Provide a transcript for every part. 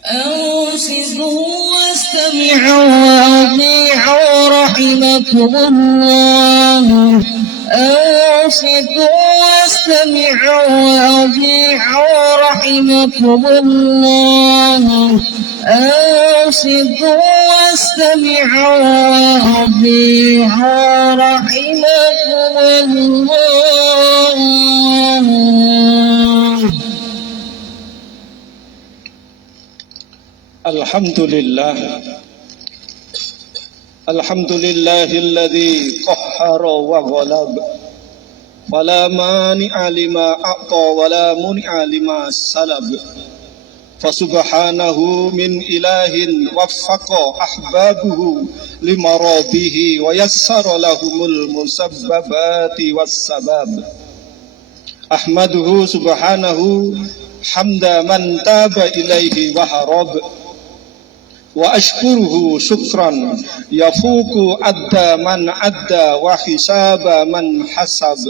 أنصتوا واستمعوا وأطيعوا رحمكم الله. أنصتوا واستمعوا وأطيعوا رحمكم الله. أنصتوا واستمعوا وأطيعوا رحمكم الله. Alhamdulillahilladzi qahhara wa ghalab wala mani'a lima a'ta wala muni'a lima salab. Fasubhanahu min ilahin waffaqa ahbabuhu limaradihi wa yassara lahumul musabbabati wassabab. Ahmaduhu subhanahu hamda man taba ilaihi wa harab. Wa ashkuruhu syukran yafuku adda man adda wa hisaba man hasab.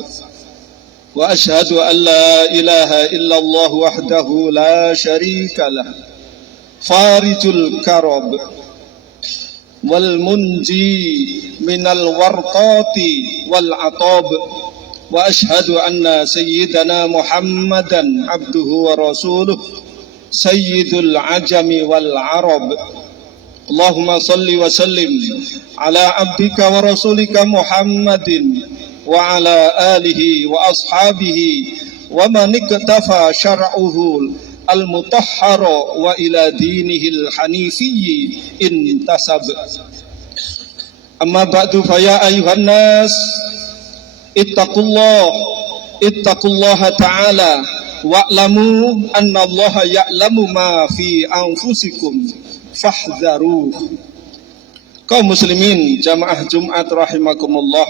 Wa ashhadu an la ilaha illallah wahdahu la syarika lah farijul karab wal munji minal warqati wal atab. Wa ashhadu anna sayyidana Muhammadan abduhu wa rasuluh sayyidul ajami wal arab. Allahumma salli wa sallim ala abdika wa rasulika Muhammadin wa ala alihi wa ashabihi wa man iktafa syar'uhu al-mutahhara wa ila dinihil hanifiyyi intasab. Amma ba'du fa ya ayuhan nas ittaqullaha ta'ala wa'lamu anna allaha ya'lamu ma fi anfusikum fahdharuh. Kaum muslimin jamaah Jumat rahimakumullah,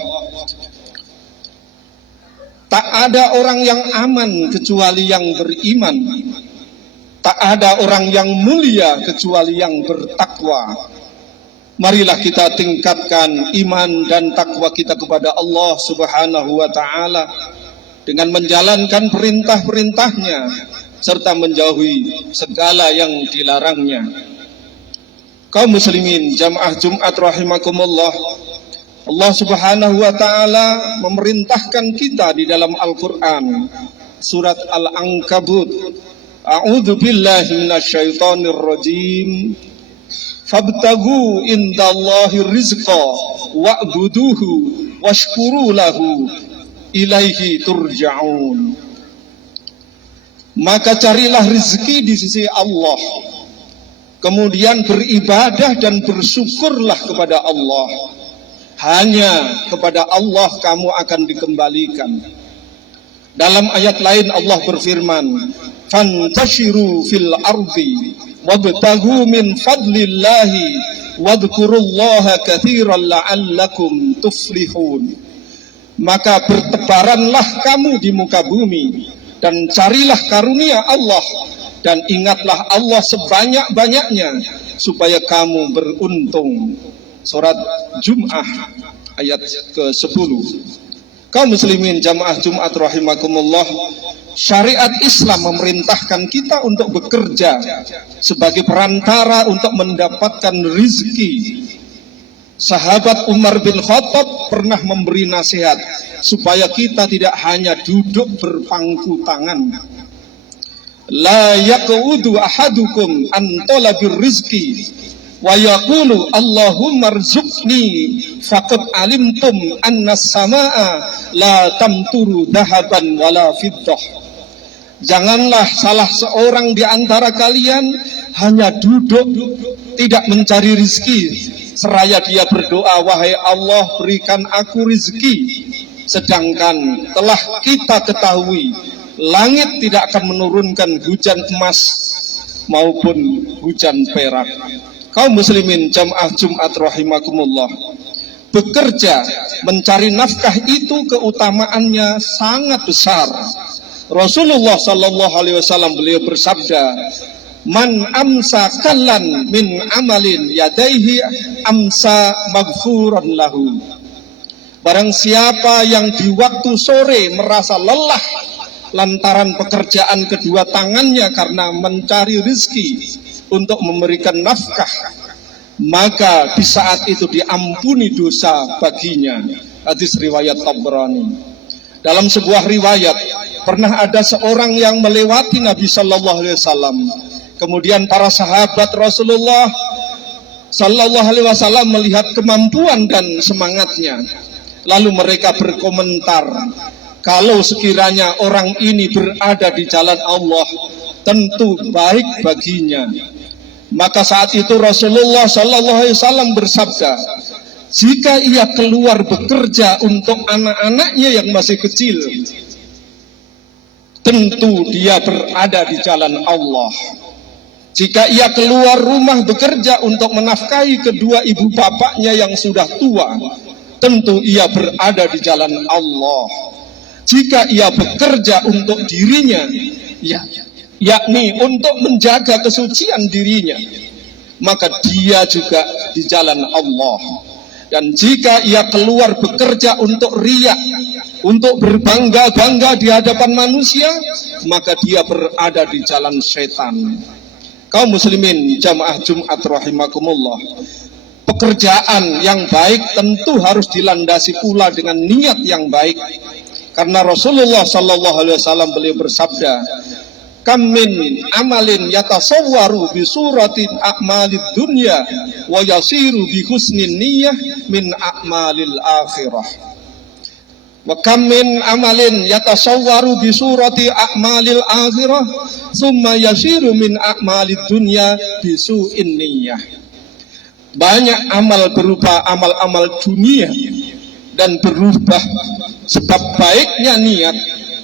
tak ada orang yang aman kecuali yang beriman. Tak ada orang yang mulia kecuali yang bertakwa. Marilah kita tingkatkan iman dan takwa kita kepada Allah Subhanahu wa ta'ala dengan menjalankan perintah-perintahnya serta menjauhi segala yang dilarangnya. Kaum muslimin jamaah Jumat rahimakumullah, Allah Subhanahu wa ta'ala memerintahkan kita di dalam Al-Quran surat Al-Ankabut, a'udzu billahi minasyaitonir rajim, fabtagu indallahi rizqa wa'buduhu washkuru lahu ilaihi turja'un. Maka carilah rezeki di sisi Allah, kemudian beribadah dan bersyukurlah kepada Allah. Hanya kepada Allah kamu akan dikembalikan. Dalam ayat lain Allah berfirman, fantashiru fil ardi wabtaghu min fadlillahi wadhkurullaha katsiran la'allakum tuflihun. Maka bertebaranlah kamu di muka bumi dan carilah karunia Allah, dan ingatlah Allah sebanyak-banyaknya supaya kamu beruntung. Surat Jum'ah ayat ke-10. Kaum muslimin jamaah Jumat rahimakumullah, syariat Islam memerintahkan kita untuk bekerja sebagai perantara untuk mendapatkan rizki. Sahabat Umar bin Khattab pernah memberi nasihat supaya kita tidak hanya duduk berpangku tangan. La yaqudu ahadukum an talabir rizqi wa yaqulu Allahumma rzuqni faqad alimtum anna as-samaa la tamturu dahaban wala fiddah. Janganlah salah seorang di antara kalian hanya duduk tidak mencari rizki seraya dia berdoa, wahai Allah berikan aku rizki, sedangkan telah kita ketahui langit tidak akan menurunkan hujan emas maupun hujan perak. Kaum muslimin jamaah Jumat rahimakumullah, bekerja mencari nafkah itu keutamaannya sangat besar. Rasulullah sallallahu alaihi wasallam beliau bersabda, man amsa kallan min amalin yadaihi amsa maghfuran lahu. Barang siapa yang di waktu sore merasa lelah lantaran pekerjaan kedua tangannya karena mencari rezeki, untuk memberikan nafkah, maka di saat itu diampuni dosa baginya. Hadis riwayat Tabrani. Dalam sebuah riwayat, pernah ada seorang yang melewati Nabi Sallallahu Alaihi Wasallam. Kemudian para sahabat Rasulullah Sallallahu Alaihi Wasallam melihat kemampuan dan semangatnya. Lalu mereka berkomentar, kalau sekiranya orang ini berada di jalan Allah, tentu baik baginya. Maka saat itu Rasulullah Sallallahu Alaihi Wasallam bersabda, jika ia keluar bekerja untuk anak-anaknya yang masih kecil, tentu dia berada di jalan Allah. Jika ia keluar rumah bekerja untuk menafkahi kedua ibu bapaknya yang sudah tua, tentu ia berada di jalan Allah. Jika ia bekerja untuk dirinya, yakni untuk menjaga kesucian dirinya, maka dia juga di jalan Allah. Dan jika ia keluar bekerja untuk riya, untuk berbangga-bangga di hadapan manusia, maka dia berada di jalan setan. Kaum muslimin jamaah Jumat rahimakumullah, pekerjaan yang baik tentu harus dilandasi pula dengan niat yang baik. Karena Rasulullah Sallallahu Alaihi Wasallam beliau bersabda, kam min amalin yatasawwaru bi suratin a'malid dunya wa yasiru bi husnin niyyah min a'malil akhirah. Wa kam min amalin yatasawwaru bi surati a'malil akhirah summa yasiru min a'malid dunya bi su'in niyyah. Banyak amal berupa amal-amal dunia dan berubah sebab baiknya niat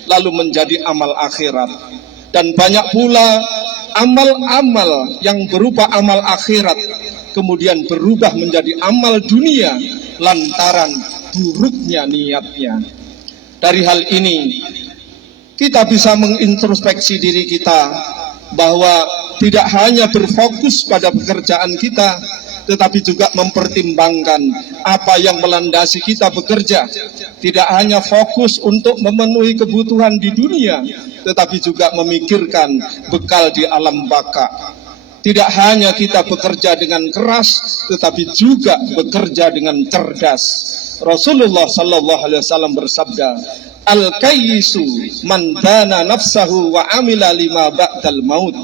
lalu menjadi amal akhirat. Dan banyak pula amal-amal yang berupa amal akhirat kemudian berubah menjadi amal dunia lantaran buruknya niatnya. Dari hal ini kita bisa mengintrospeksi diri kita bahwa tidak hanya berfokus pada pekerjaan kita, tetapi juga mempertimbangkan apa yang melandasi kita bekerja. Tidak hanya fokus untuk memenuhi kebutuhan di dunia, tetapi juga memikirkan bekal di alam baka. Tidak hanya kita bekerja dengan keras, tetapi juga bekerja dengan cerdas. Rasulullah Sallallahu Alaihi Wasallam bersabda, al-kayyisu man dana nafsahu wa amila lima ba'dal maut.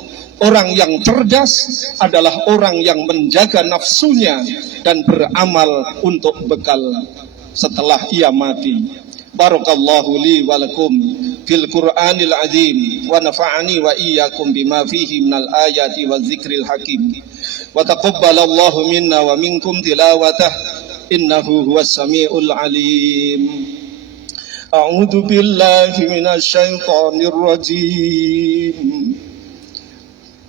Orang yang cerdas adalah orang yang menjaga nafsunya dan beramal untuk bekal setelah ia mati. Barakallahu li wa lakum fil Qur'anil azim wa nafa'ani wa iyyakum bima fihi minal ayati wa dzikril hakim. Wa taqabbalallahu minna wa minkum tilawatah innahu huwas samiul alim. A'udzu billahi minasy syaithanir rajim.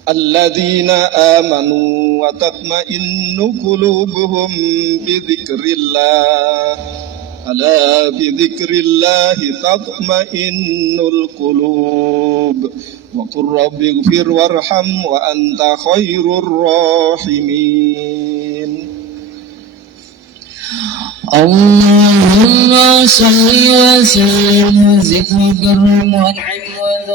Alladzina amanu wa tatma'innu qulubuhum bi dzikrillah. Ala bi dzikrillah tatma'innul qulub. Wa qur rabbighfir warham wa anta khairur rahimin. Allahumma salli wa sallim wa zid wa karim wa an'im wa